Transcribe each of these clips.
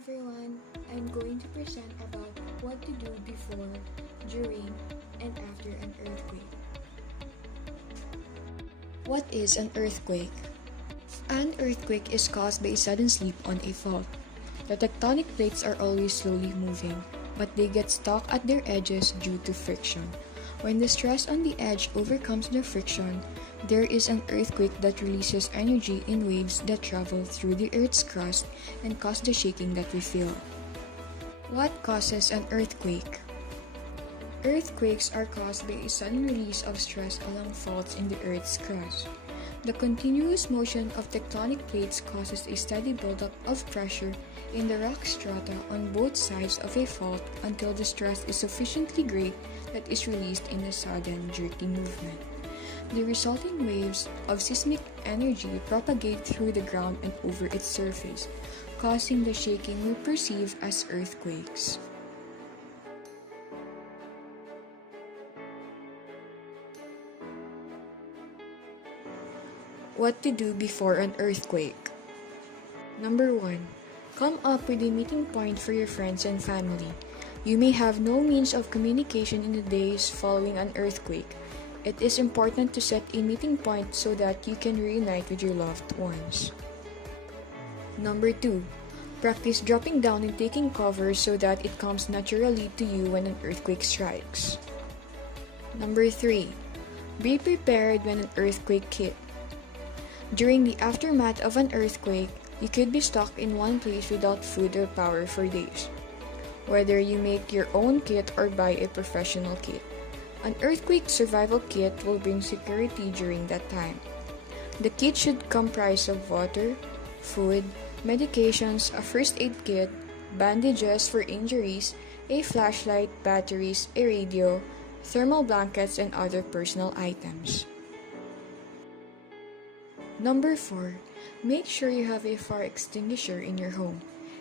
everyone, I'm going to present about what to do before, during, and after an earthquake. What is an earthquake? An earthquake is caused by a sudden slip on a fault. The tectonic plates are always slowly moving, but they get stuck at their edges due to friction. When the stress on the edge overcomes the friction, there is an earthquake that releases energy in waves that travel through the Earth's crust and cause the shaking that we feel. What causes an earthquake? Earthquakes are caused by a sudden release of stress along faults in the Earth's crust. The continuous motion of tectonic plates causes a steady buildup of pressure in the rock strata on both sides of a fault until the stress is sufficiently great that is released in a sudden, jerky movement. The resulting waves of seismic energy propagate through the ground and over its surface, causing the shaking we perceive as earthquakes. What to do before an earthquake? Number 1. Come up with a meeting point for your friends and family. You may have no means of communication in the days following an earthquake. It is important to set a meeting point so that you can reunite with your loved ones. Number 2. Practice dropping down and taking cover so that it comes naturally to you when an earthquake strikes. Number 3. Be prepared when an earthquake hits. During the aftermath of an earthquake, you could be stuck in one place without food or power for days. Whether you make your own kit or buy a professional kit, an earthquake survival kit will bring security during that time. The kit should comprise of water, food, medications, a first aid kit, bandages for injuries, a flashlight, batteries, a radio, thermal blankets, and other personal items. Number 4. Make sure you have a fire extinguisher in your home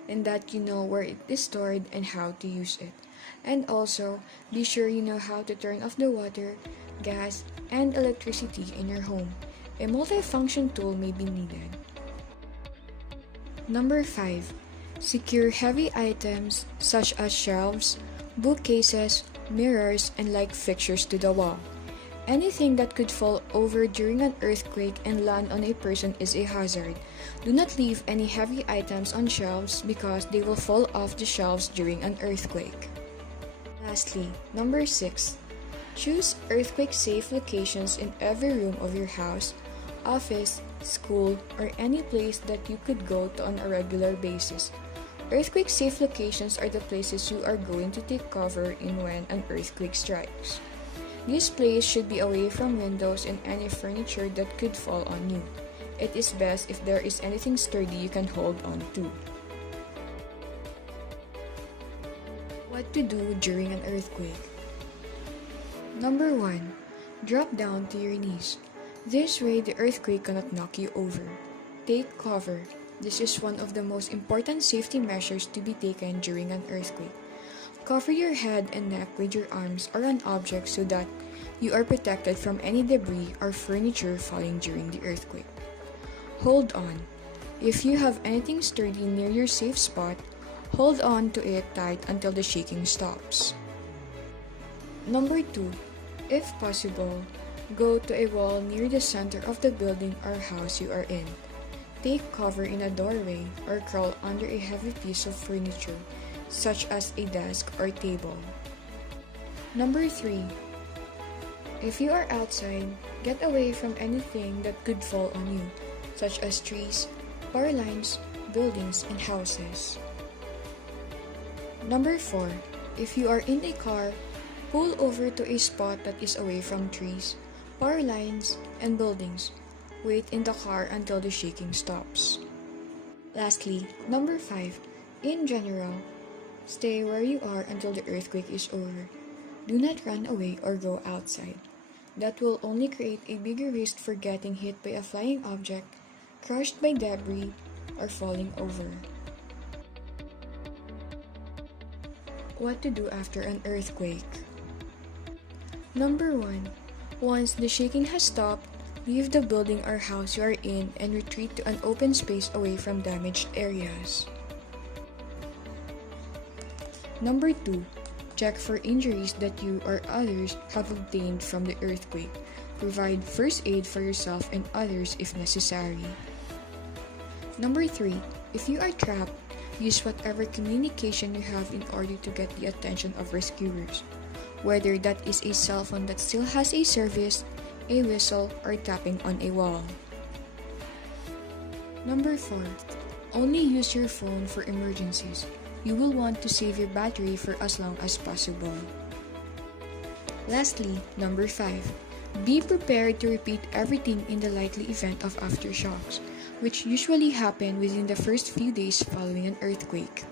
and that you know where it is stored and how to use it. And also, be sure you know how to turn off the water, gas, and electricity in your home. A multifunction tool may be needed. Number 5. Secure heavy items such as shelves, bookcases, mirrors, and light fixtures to the wall. Anything that could fall over during an earthquake and land on a person is a hazard. Do not leave any heavy items on shelves because they will fall off the shelves during an earthquake. Lastly, number 6. Choose earthquake-safe locations in every room of your house, office, school, or any place that you could go to on a regular basis. Earthquake-safe locations are the places you are going to take cover in when an earthquake strikes. This place should be away from windows and any furniture that could fall on you. It is best if there is anything sturdy you can hold on to. What to do during an earthquake? Number 1. Drop down to your knees. This way the earthquake cannot knock you over. Take cover. This is one of the most important safety measures to be taken during an earthquake. Cover your head and neck with your arms or an object so that you are protected from any debris or furniture falling during the earthquake. Hold on. If you have anything sturdy near your safe spot, hold on to it tight until the shaking stops. Number 2. If possible, go to a wall near the center of the building or house you are in. Take cover in a doorway or crawl under a heavy piece of furniture, such as a desk or table. Number 3. If you are outside, get away from anything that could fall on you, such as trees, power lines, buildings, and houses. Number 4. If you are in a car, pull over to a spot that is away from trees, power lines, and buildings. Wait in the car until the shaking stops. Lastly, number 5. In general, stay where you are until the earthquake is over. Do not run away or go outside. That will only create a bigger risk for getting hit by a flying object, crushed by debris, or falling over. What to do after an earthquake? Number 1. Once the shaking has stopped, leave the building or house you are in and retreat to an open space away from damaged areas. Number 2. Check for injuries that you or others have obtained from the earthquake. Provide first aid for yourself and others if necessary. Number 3. If you are trapped, use whatever communication you have in order to get the attention of rescuers, whether that is a cell phone that still has a service, a whistle, or tapping on a wall. Number 4. Only use your phone for emergencies. You will want to save your battery for as long as possible. Lastly, number 5. Be prepared to repeat everything in the likely event of aftershocks, which usually happen within the first few days following an earthquake.